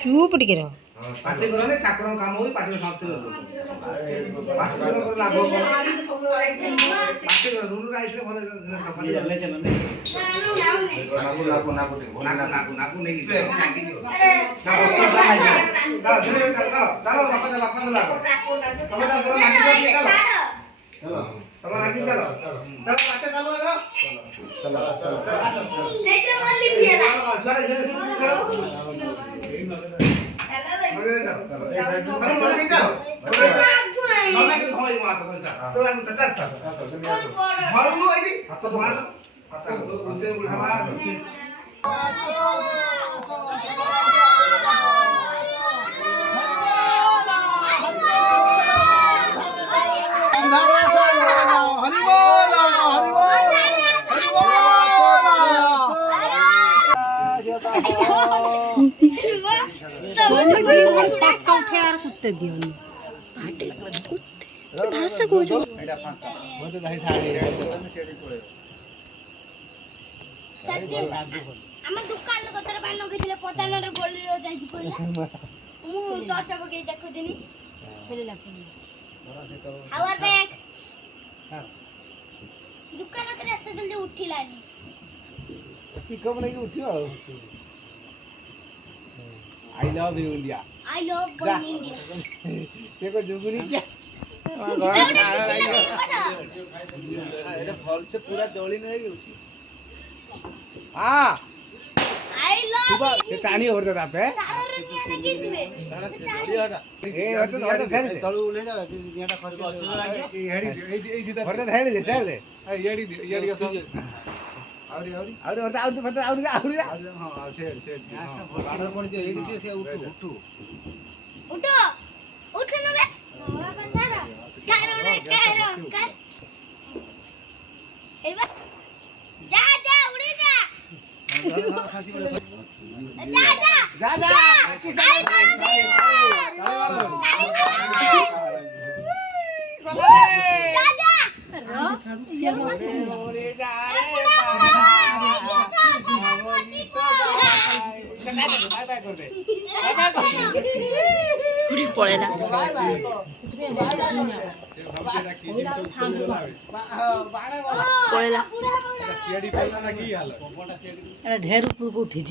चुप टिके रह पार्टी करने ठाकुर काम होई पार्टी समाप्ति कर पार्टी कर लाभ हो पार्टी कर रूल राइस ले भले सफल ले चलो नाकू नहीं चलो बापा चलो लागो चलो चलो नाकी चलो चलो पार्टी चालू करो चलो लेटे वाली भी है सारे जने चलो कुत्ते दियो भाषा को जो एटा फांका वो तो दाई साड़ी हम दुकान लो कतर पान नगेथिले पतान रे गोली रो जाई कोइला मु चर्चा बगे देखो दिनी फेले लागो हावा बैग दुकान रे रास्ता जल्दी उठिलानी पिकअप नहीं उठियो I love you India I love India देखो जुगुनी क्या এটা ফল সে পুরা জলি নই গউছি हां आई लव ये टाणी हो रे तापे ए हट तळू ले जा एटा खर्च ए हेडी ए जीता फरते धाइले ले ले येडी का सब आवरी हां से बाडर कोन जे एडी से उठू न बे करो एबा जा उड़ी जा खासी जा पड़ेला ढेर ऊपर को उठी